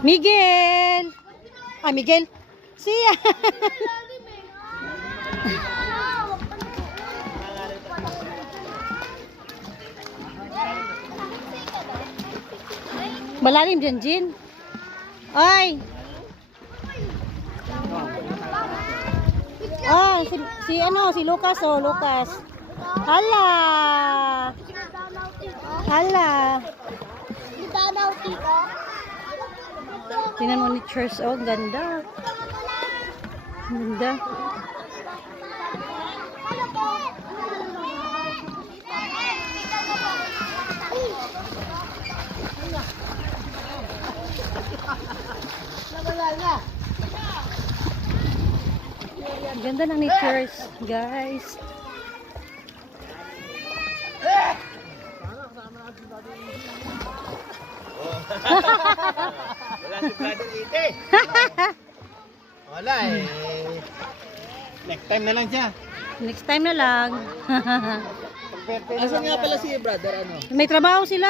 Miguel! Ah, Miguel. Siya. Malalim dyan, Jin. Ay! Ah, si Lucas, oh, Lucas. Hala! Hala! Tingnan mo ni Church, oh, ganda. Ganda. Ganda ng Church, guys. Wala si Brother Ite. Wala eh. Next time na lang siya. Next time na lang. Asan nga pala si Brother ano? May trabaho sila?